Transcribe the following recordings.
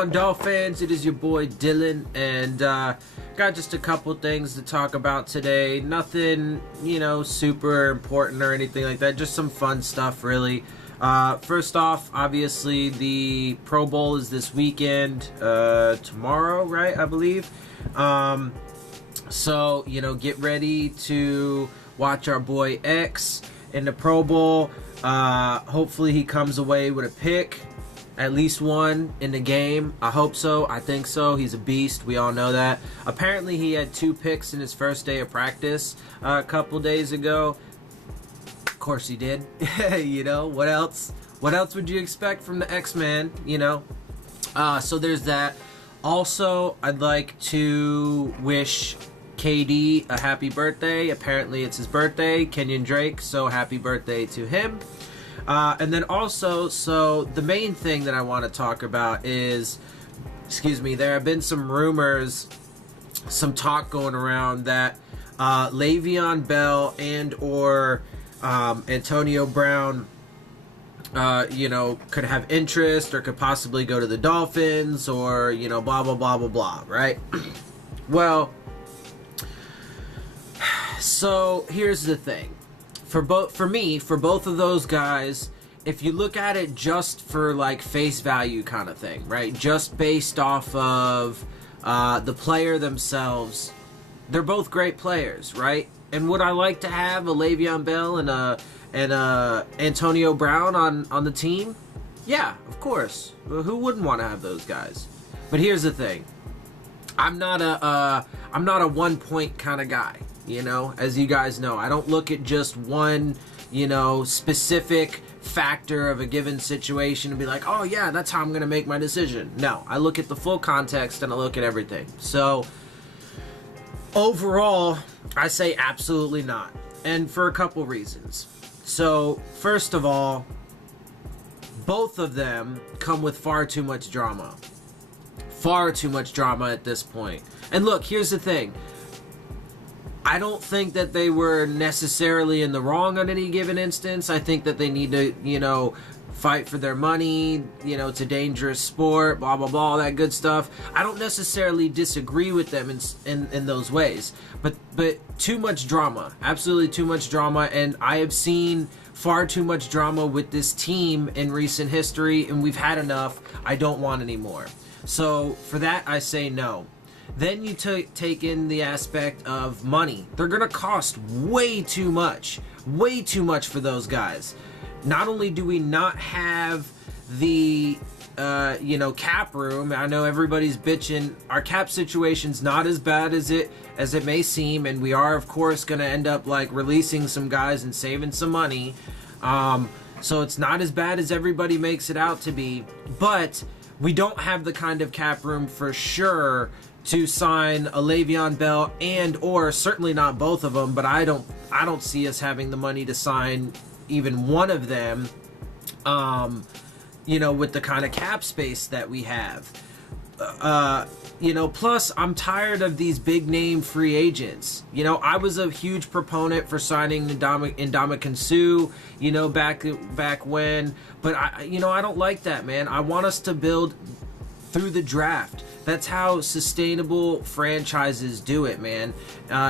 on, Dolphins? It is your boy Dillon, and got just a couple things to talk about today. Nothing, super important or anything like that. Just some fun stuff, really. First off, obviously, the Pro Bowl is this weekend, tomorrow, right? I believe. So, get ready to watch our boy X in the Pro Bowl. Hopefully he comes away with a pick. At least one in the game. I hope so. I think so. He's a beast. We all know that. Apparently, he had 2 picks in his first day of practice a couple days ago. Of course he did. What else? What else would you expect from the X-Man? So there's that. Also, I'd like to wish KD a happy birthday. Apparently, it's his birthday. Kenyon Drake, so happy birthday to him. And then also, so the main thing that I want to talk about is, there have been some rumors, some talk going around that Le'Veon Bell and or Antonio Brown, could have interest or could possibly go to the Dolphins or, blah, blah, blah, blah, blah, right? Well, so here's the thing. For both of those guys, if you look at it just for like face value kind of thing, right? Just based off of the player themselves, they're both great players, right? And would I like to have a Le'Veon Bell and a Antonio Brown on the team? Yeah, of course. Well, who wouldn't want to have those guys? But here's the thing. I'm not a 1 point kind of guy. As you guys know, I don't look at just one, specific factor of a given situation and be like, oh yeah, that's how I'm going to make my decision. No, I look at the full context and I look at everything. So, overall, I say absolutely not. And for a couple reasons. So, first of all, both of them come with far too much drama. Far too much drama at this point. And look, here's the thing. I don't think that they were necessarily in the wrong on any given instance. I think that they need to, fight for their money. It's a dangerous sport, blah, blah, blah, all that good stuff. I don't necessarily disagree with them in those ways. But too much drama. Absolutely too much drama. And I have seen far too much drama with this team in recent history. And we've had enough. I don't want any more. So for that, I say no. Then you take in the aspect of money. They're going to cost way too much. Way too much for those guys. Not only do we not have the, cap room. I know everybody's bitching. Our cap situation's not as bad as it may seem. And we are, of course, going to end up, releasing some guys and saving some money. So it's not as bad as everybody makes it out to be. But we don't have the kind of cap room for sure to sign a Le'Veon Bell and or certainly not both of them, but I don't see us having the money to sign even one of them, with the kind of cap space that we have. Plus I'm tired of these big name free agents. I was a huge proponent for signing Ndamukong Suh, back when, but I don't like that, man. I want us to build through the draft. That's how sustainable franchises do it, man.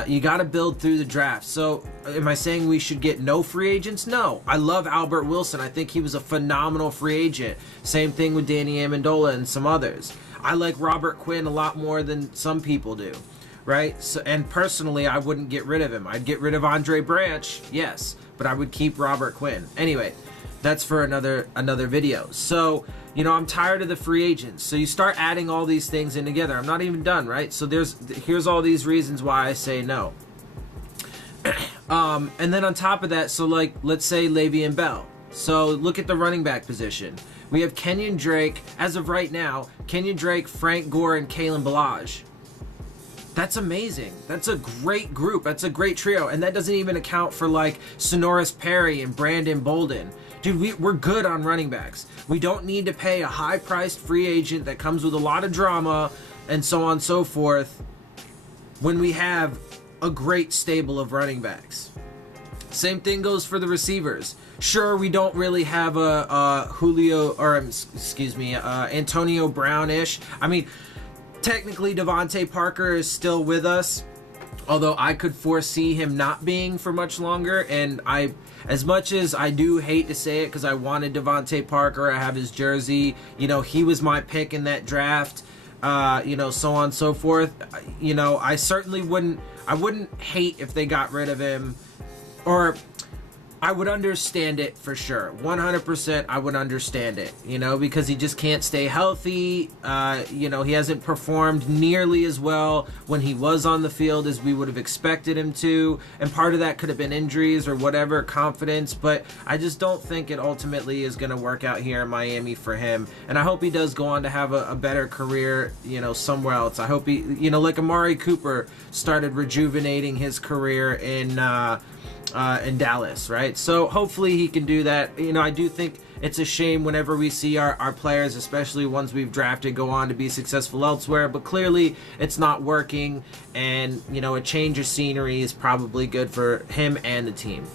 You got to build through the draft. So, am I saying we should get no free agents? No. I love Albert Wilson. I think he was a phenomenal free agent. Same thing with Danny Amendola and some others. I like Robert Quinn a lot more than some people do, right? So, and personally, I wouldn't get rid of him. I'd get rid of Andre Branch, yes, but I would keep Robert Quinn. Anyway, that's for another video. So, I'm tired of the free agents. So you start adding all these things in together. I'm not even done, right? So here's all these reasons why I say no. And then on top of that, so let's say Le'Veon Bell. So look at the running back position. We have Kenyon Drake, as of right now, Kenyon Drake, Frank Gore, and Kalen Ballage. That's amazing. That's a great group. That's a great trio. And that doesn't even account for Sonoris Perry and Brandon Bolden. Dude, we're good on running backs. We don't need to pay a high-priced free agent that comes with a lot of drama and so on and so forth when we have a great stable of running backs. Same thing goes for the receivers. Sure, we don't really have a Julio, or excuse me, Antonio Brown-ish. I mean, technically Devontae Parker is still with us, although I could foresee him not being for much longer. And as much as I do hate to say it, because I wanted Devontae Parker, I have his jersey, you know, he was my pick in that draft, you know, so on and so forth. You know, I certainly wouldn't hate if they got rid of him, or I would understand it for sure. 100% I would understand it, you know, because he just can't stay healthy. You know, he hasn't performed nearly as well when he was on the field as we would have expected him to. And part of that could have been injuries or whatever, confidence. But I just don't think it ultimately is going to work out here in Miami for him. And I hope he does go on to have a better career, you know, somewhere else. I hope he, you know, like Amari Cooper started rejuvenating his career in Dallas, right? So hopefully he can do that. You know, I do think it's a shame whenever we see our players, especially ones we've drafted, go on to be successful elsewhere, but clearly it's not working, and, you know, a change of scenery is probably good for him and the team.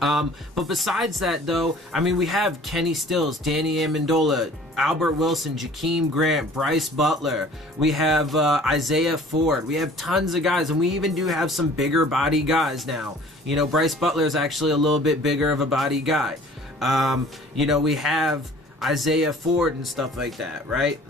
But besides that, though, I mean, we have Kenny Stills, Danny Amendola, Albert Wilson, Jakeem Grant, Bryce Butler. We have Isaiah Ford. We have tons of guys, and we even do have some bigger body guys now. You know, Bryce Butler is actually a little bit bigger of a body guy. You know, we have Isaiah Ford and stuff like that, right?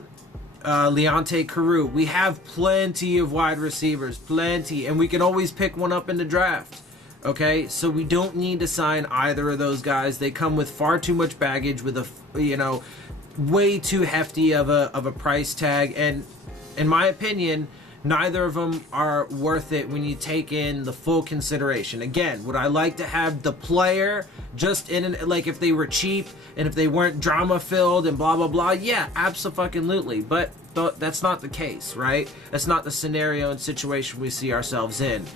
Leonte Carew. We have plenty of wide receivers, plenty, and we can always pick one up in the draft. Okay, so we don't need to sign either of those guys. They come with far too much baggage, with a, you know, way too hefty of a price tag, and in my opinion, neither of them are worth it when you take in the full consideration. Again, would I like to have the player just like if they were cheap and if they weren't drama filled and blah blah blah? Yeah, absolutely. But that's not the case, right? That's not the scenario and situation we see ourselves in.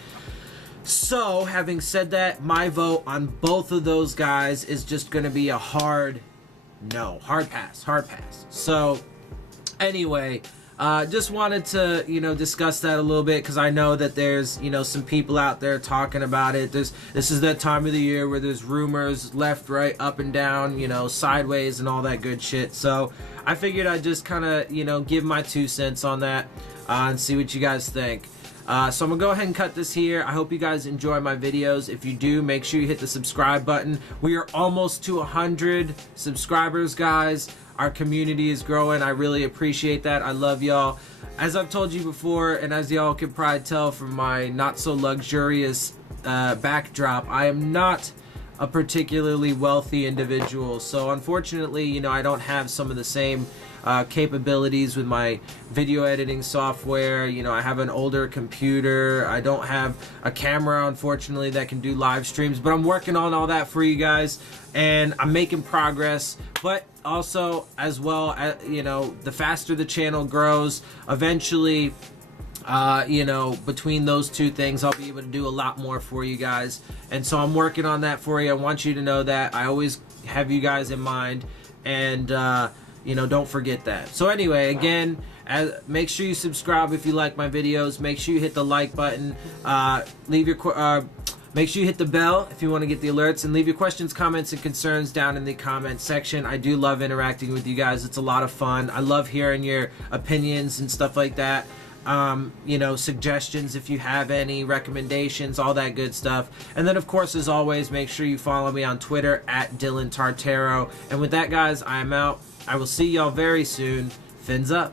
So, having said that, my vote on both of those guys is just going to be a hard pass. So, anyway, just wanted to, you know, discuss that a little bit, because I know that there's, you know, some people out there talking about it. This is that time of the year where there's rumors left, right, up and down, you know, sideways and all that good shit. So, I figured I'd just kind of, you know, give my 2 cents on that and see what you guys think. So I'm going to go ahead and cut this here. I hope you guys enjoy my videos. If you do, make sure you hit the subscribe button. We are almost to 100 subscribers, guys. Our community is growing. I really appreciate that. I love y'all. As I've told you before, and as y'all can probably tell from my not so luxurious backdrop, I am not a particularly wealthy individual. So unfortunately, you know, I don't have some of the same capabilities with my video editing software. You know, I have an older computer. I don't have a camera, unfortunately, that can do live streams, but I'm working on all that for you guys, and I'm making progress. But also, as well, you know, the faster the channel grows, eventually, you know, between those two things, I'll be able to do a lot more for you guys. And so I'm working on that for you. I want you to know that. I always have you guys in mind, and you know, don't forget that. So anyway, again, make sure you subscribe if you like my videos. Make sure you hit the like button. Make sure you hit the bell if you want to get the alerts, and leave your questions, comments, and concerns down in the comment section. I do love interacting with you guys. It's a lot of fun. I love hearing your opinions and stuff like that. You know, suggestions if you have any, recommendations, all that good stuff. And then, of course, as always, make sure you follow me on Twitter at Dillon Tartaro. And with that, guys, I am out. I will see y'all very soon. Fins up.